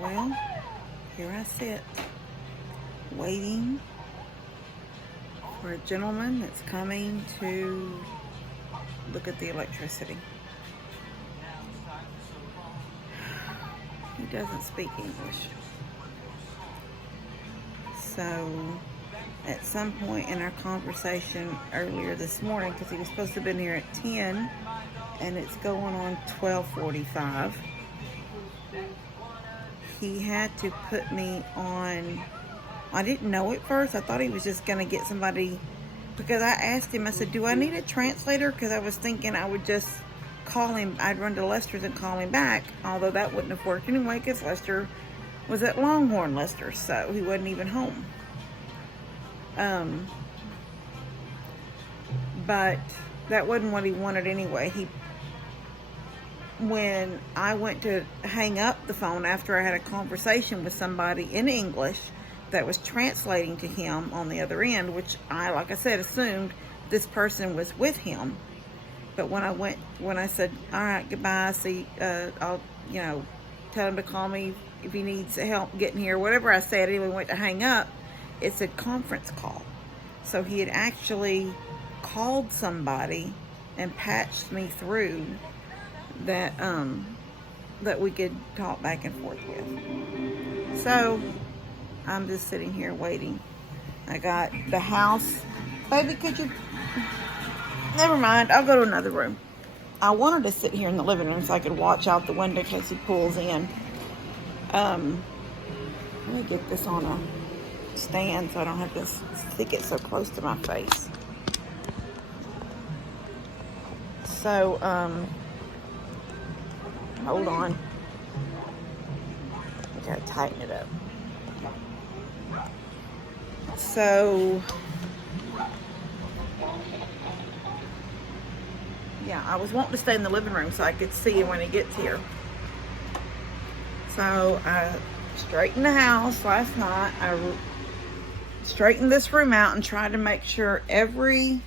Well, here I sit, waiting for a gentleman that's coming to look at the electricity. He doesn't speak English. So, at some point in our conversation earlier this morning, because he was supposed to have been here at 10, and it's going on 12:45, he had to put me on. I didn't know at first. I thought he was just going to get somebody, because I asked him, I said, do I need a translator? Because I was thinking I would just call him. I'd run to Lester's and call him back, although that wouldn't have worked anyway, because Lester was at Longhorn Lester, so he wasn't even home. But that wasn't what he wanted anyway. When I went to hang up the phone after I had a conversation with somebody in English that was translating to him on the other end, which I, like I said, assumed this person was with him. But when I said, all right, goodbye, see, I'll, tell him to call me if he needs help getting here, whatever I said, anyway, went to hang up, it said conference call. So he had actually called somebody and patched me through that we could talk back and forth with. So I'm just sitting here waiting. I got the house. Baby, could you? Never mind. I'll go to another room. I wanted to sit here in the living room so I could watch out the window because he pulls in. Let me get this on a stand so I don't have to stick it so close to my face. So, hold on. I gotta tighten it up. So, yeah, I was wanting to stay in the living room so I could see him when he gets here. So, I straightened the house last night. I straightened this room out and tried to make sure every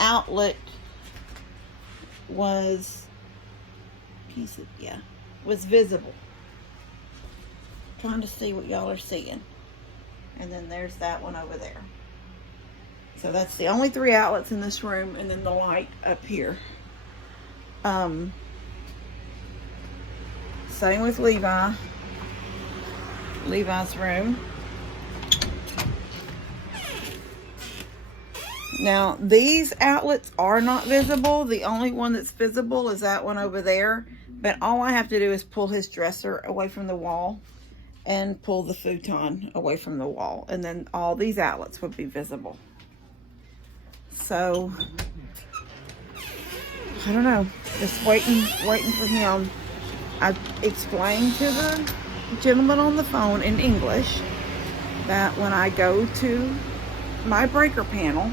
outlet was visible. Trying to see what y'all are seeing. And then there's that one over there. So that's the only 3 outlets in this room, and then the light up here. Same with Levi's room. Now, these outlets are not visible. The only one that's visible is that one over there. But all I have to do is pull his dresser away from the wall and pull the futon away from the wall. And then all these outlets would be visible. So, I don't know. Just waiting for him. I explained to the gentleman on the phone in English that when I go to my breaker panel,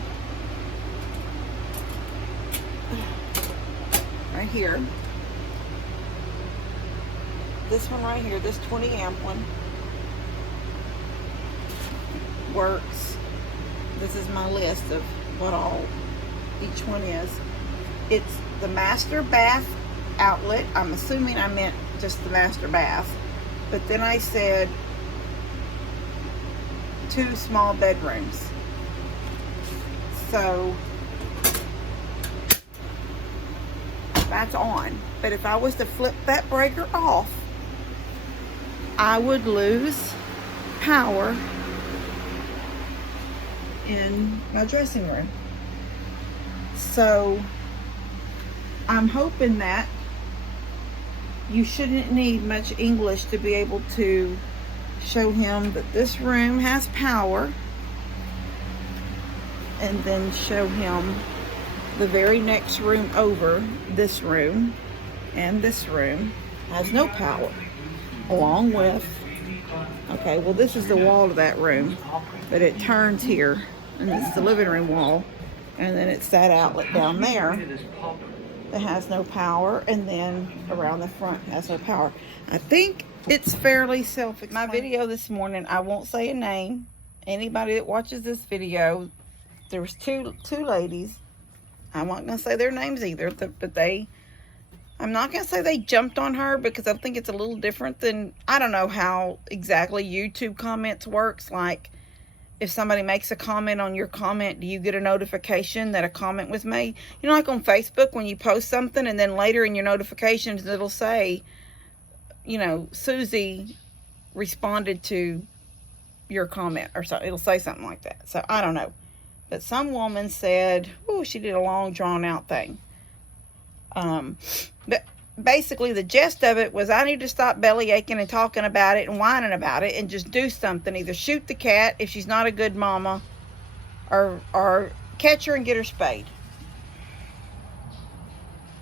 right here, this one right here, this 20 amp one works. This is my list of what all each one is. It's the master bath outlet. I'm assuming I meant just the master bath, but then I said 2 small bedrooms. So that's on. But if I was to flip that breaker off, I would lose power in my dressing room. So I'm hoping that you shouldn't need much English to be able to show him that this room has power, and then show him the very next room over, this room and this room has no power, along with, okay, well, this is the wall of that room, but it turns here, and it's the living room wall, and then it's that outlet down there that has no power, and then around the front has no power. I think it's fairly self-explanatory. My video this morning, I won't say a name. Anybody that watches this video, there was two ladies. I'm not going to say their names either, but I I'm not going to say they jumped on her because I think it's a little different than, I don't know how exactly YouTube comments works. Like, if somebody makes a comment on your comment, do you get a notification that a comment was made? You know, like on Facebook when you post something and then later in your notifications it'll say, you know, Susie responded to your comment or something. It'll say something like that. So I don't know. But some woman said, oh, she did a long drawn out thing. But basically the gist of it was I need to stop belly aching and talking about it and whining about it and just do something. Either shoot the cat if she's not a good mama, or catch her and get her spayed.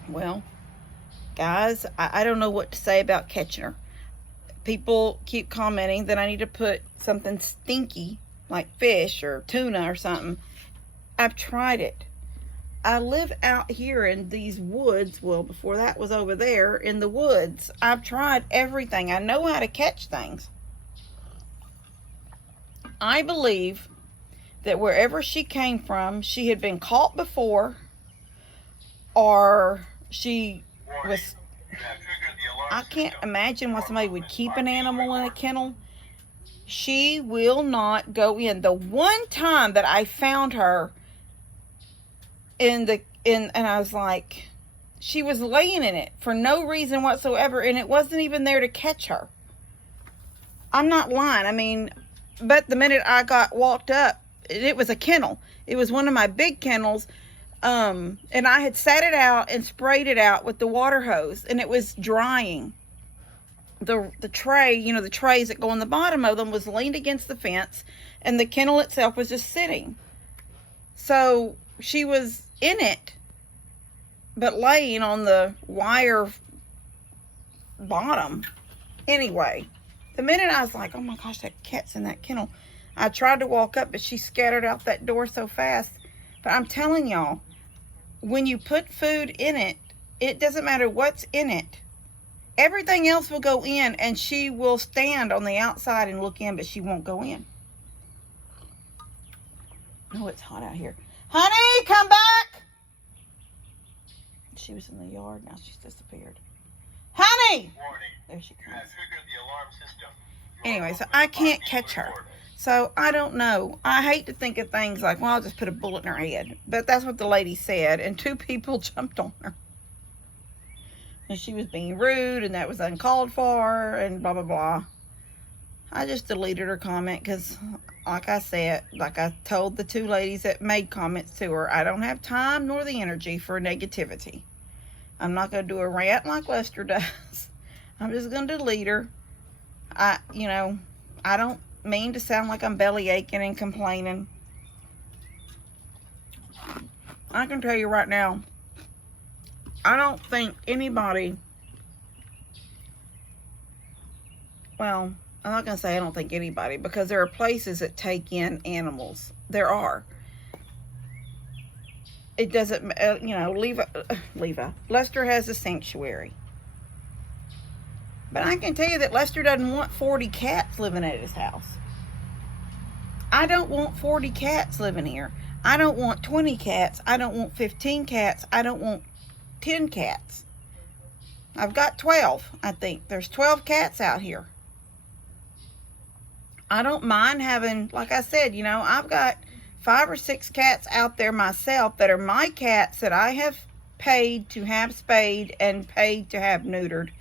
Well, guys, I don't know what to say about catching her. People keep commenting that I need to put something stinky like fish or tuna or something. I've tried it. I live out here in these woods. Well, before that was over there in the woods. I've tried everything. I know how to catch things. I believe that wherever she came from, she had been caught before, or she was... I can't imagine why somebody would keep an animal in a kennel. She will not go in. The one time that I found her and I was like, she was laying in it for no reason whatsoever, and it wasn't even there to catch her. I'm not lying. I mean, but the minute I got walked up, it was a kennel. It was one of my big kennels. And I had sat it out and sprayed it out with the water hose, and it was drying. The tray, you know, the trays that go on the bottom of them was leaned against the fence, and the kennel itself was just sitting. So she was in it, but laying on the wire bottom. Anyway, the minute I was like, oh my gosh, that cat's in that kennel, I tried to walk up, but she scattered out that door so fast. But I'm telling y'all, when you put food in it, it doesn't matter what's in it. Everything else will go in, and she will stand on the outside and look in, but she won't go in. Oh, it's hot out here. Honey, come back! She was in the yard. Now she's disappeared. Honey! There she comes. Anyway, so I can't catch her. So I don't know. I hate to think of things like, well, I'll just put a bullet in her head. But that's what the lady said. And 2 people jumped on her. And she was being rude, and that was uncalled for, and blah, blah, blah. I just deleted her comment because, like I said, like I told the 2 ladies that made comments to her, I don't have time nor the energy for negativity. I'm not going to do a rant like Lester does. I'm just going to delete her. I don't mean to sound like I'm belly aching and complaining. I can tell you right now, I don't think anybody, well, I'm not going to say I don't think anybody, because there are places that take in animals. There are. It doesn't, Lester has a sanctuary. But I can tell you that Lester doesn't want 40 cats living at his house. I don't want 40 cats living here. I don't want 20 cats. I don't want 15 cats. I don't want 10 cats. I've got 12, I think. There's 12 cats out here. I don't mind having, like I said, I've got 5 or 6 cats out there myself that are my cats that I have paid to have spayed and paid to have neutered.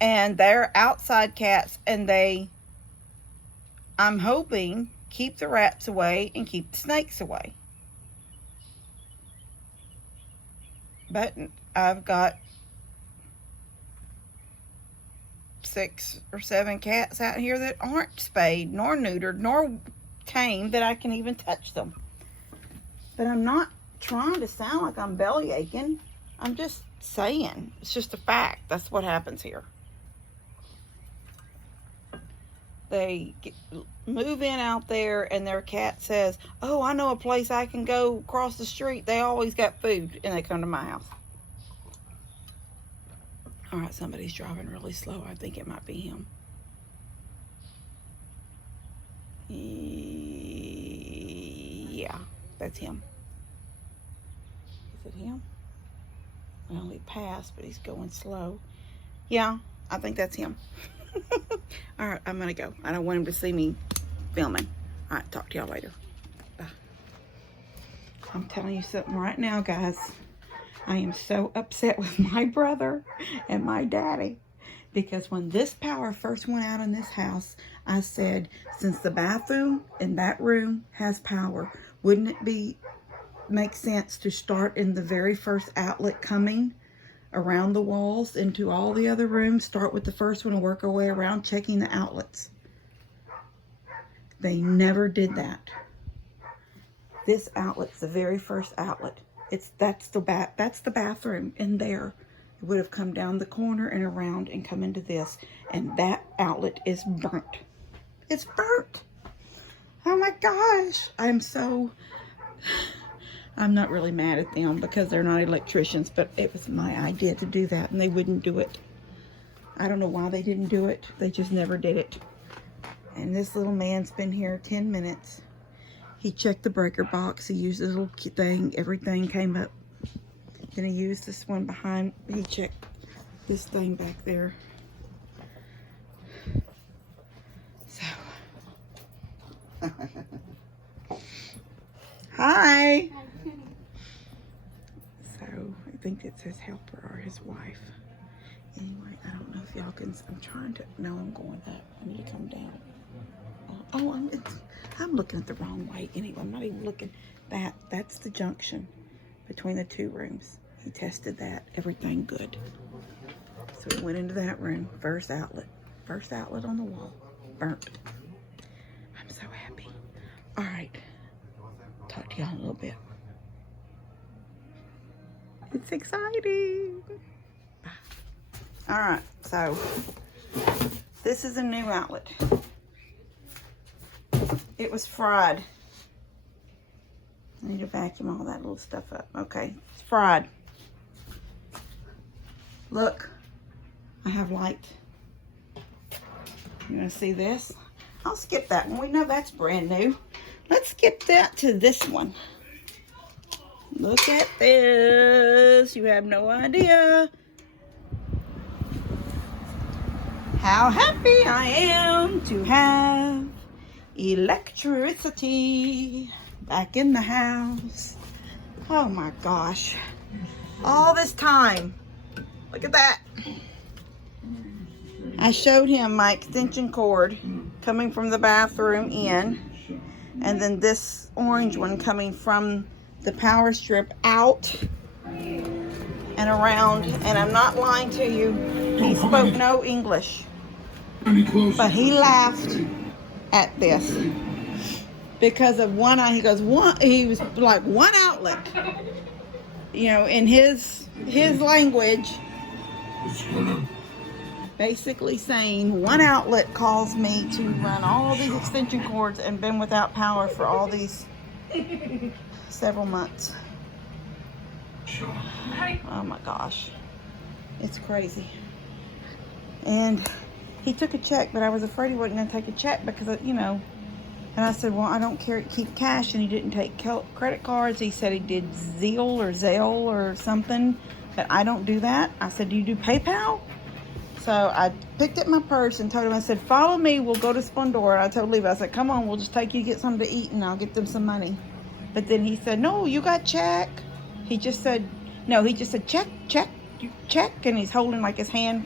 And they're outside cats, and I'm hoping, keep the rats away and keep the snakes away. But I've got 6 or 7 cats out here that aren't spayed, nor neutered, nor tamed, that I can even touch them. But I'm not trying to sound like I'm belly aching. I'm just saying. It's just a fact. That's what happens here. They move in out there, and their cat says, oh, I know a place I can go across the street. They always got food, and they come to my house. All right, somebody's driving really slow. I think it might be him. Yeah, that's him. Is it him? Well, he passed, but he's going slow. Yeah, I think that's him. All right, I'm gonna go. I don't want him to see me filming. All right, talk to y'all later. Bye. I'm telling you something right now, guys. I am so upset with my brother and my daddy, because when this power first went out in this house, I said, since the bathroom in that room has power, wouldn't it make sense to start in the very first outlet coming around the walls into all the other rooms, start with the first one and work our way around checking the outlets? They never did that. This outlet's the very first outlet. That's the bathroom in there. It would have come down the corner and around and come into this, and that outlet is burnt. It's burnt. Oh my gosh. I'm not really mad at them because they're not electricians, but it was my idea to do that and they wouldn't do it. I don't know why they didn't do it. They just never did it. And this little man's been here 10 minutes. He checked the breaker box. He used his little thing. Everything came up. Then he used this one behind. He checked this thing back there. So. Hi. So, I think it says helper or his wife. Anyway, I don't know if y'all can. I'm trying to. No, I'm going up. I need to come down. Oh, I'm looking at the wrong way. Anyway, I'm not even looking. That's the junction between the two rooms. He tested that. Everything good. So we went into that room. First outlet. First outlet on the wall. Burnt. I'm so happy. All right. Talk to y'all in a little bit. It's exciting. Bye. All right. So this is a new outlet. It was fried. I need to vacuum all that little stuff up. Okay, it's fried. Look, I have light. You want to see this? I'll skip that one. We know that's brand new. Let's skip that to this one. Look at this. You have no idea how happy I am to have electricity back in the house. Oh my gosh. All this time. Look at that. I showed him my extension cord coming from the bathroom in, and then this orange one coming from the power strip out and around. And I'm not lying to you, he spoke no English, but he laughed at this because of one eye. He goes, he was like, one outlet, you know, in his language, basically saying one outlet caused me to run all these extension cords and been without power for all these several months. Oh my gosh, it's crazy. And he took a check, but I was afraid he wasn't going to take a check because, you know, and I said, well, I don't keep cash, and he didn't take credit cards. He said he did Zelle or something, but I don't do that. I said, do you do PayPal? So I picked up my purse and told him, I said, follow me, we'll go to Splendora. I told Levi, I said, come on, we'll just take you to get something to eat and I'll get them some money. But then he said, no, you got check. He just said, check, and he's holding like his hand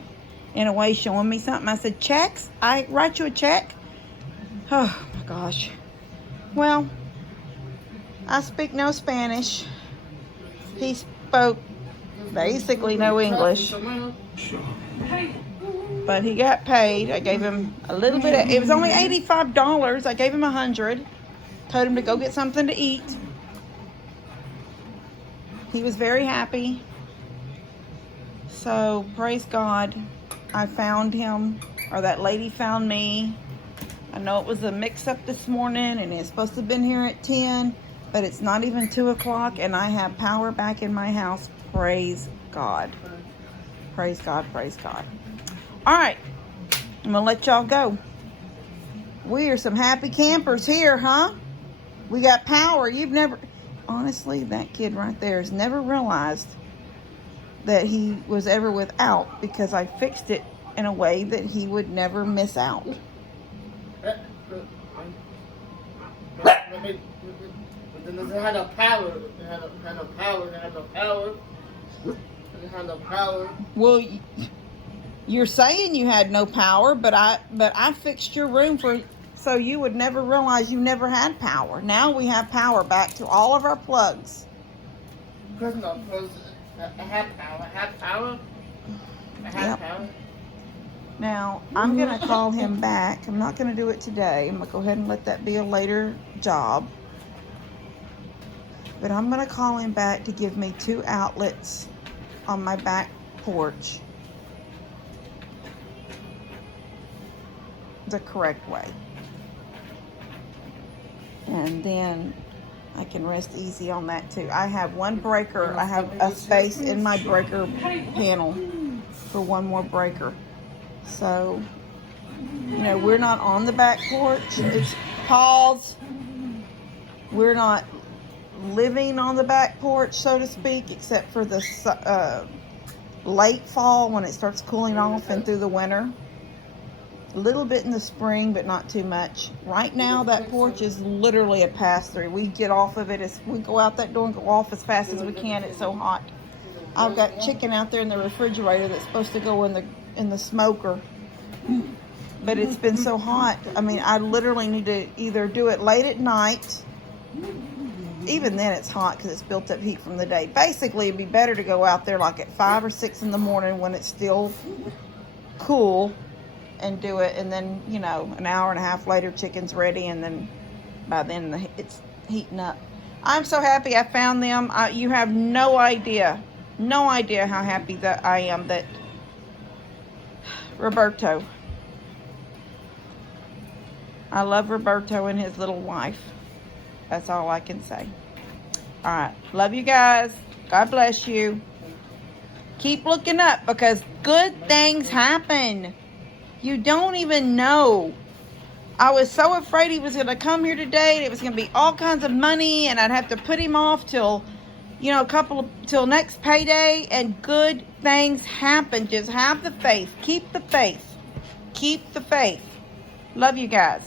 in a way showing me something. I said, checks? I write you a check? Oh my gosh. Well, I speak no Spanish. He spoke basically no English. But he got paid. I gave him a little bit. It was only $85. I gave him $100. Told him to go get something to eat. He was very happy. So praise God, I found him, or that lady found me. I know it was a mix-up this morning, and it's supposed to have been here at 10, but it's not even 2 o'clock, and I have power back in my house. Praise God. Praise God, praise God. All right, I'm gonna let y'all go. We are some happy campers here, huh? We got power. Honestly, that kid right there has never realized that he was ever without, because I fixed it in a way that he would never miss out. But then it had no power. It had no power. It had no power. It had no power. Well, you're saying you had no power, but I fixed your room so you would never realize you never had power. Now we have power back to all of our plugs. Because I had power. I had power. I had power. Now, I'm going to call him back. I'm not going to do it today. I'm going to go ahead and let that be a later job. But I'm going to call him back to give me 2 outlets on my back porch the correct way. And then I can rest easy on that too. I have one breaker. I have a space in my breaker panel for one more breaker. So, you know, we're not on the back porch. It's pause. We're not living on the back porch, so to speak, except for the late fall when it starts cooling off and through the winter. A little bit in the spring, but not too much. Right now, that porch is literally a pass-through. We get off of it as we go out that door and go off as fast as we can. It's so hot. I've got chicken out there in the refrigerator that's supposed to go in the smoker. But it's been so hot. I mean, I literally need to either do it late at night. Even then, it's hot because it's built up heat from the day. Basically, it'd be better to go out there like at 5 or 6 in the morning when it's still cool and do it. And then, you know, an hour and a half later, chicken's ready. And then by then, it's heating up. I'm so happy I found them. You have no idea how happy that I am that Roberto. I love Roberto and his little wife. That's all I can say. All right. Love you guys. God bless you. Keep looking up because good things happen. You don't even know. I was so afraid he was going to come here today. And it was going to be all kinds of money. And I'd have to put him off till, you know, till next payday. And good things happen. Just have the faith. Keep the faith. Keep the faith. Love you guys.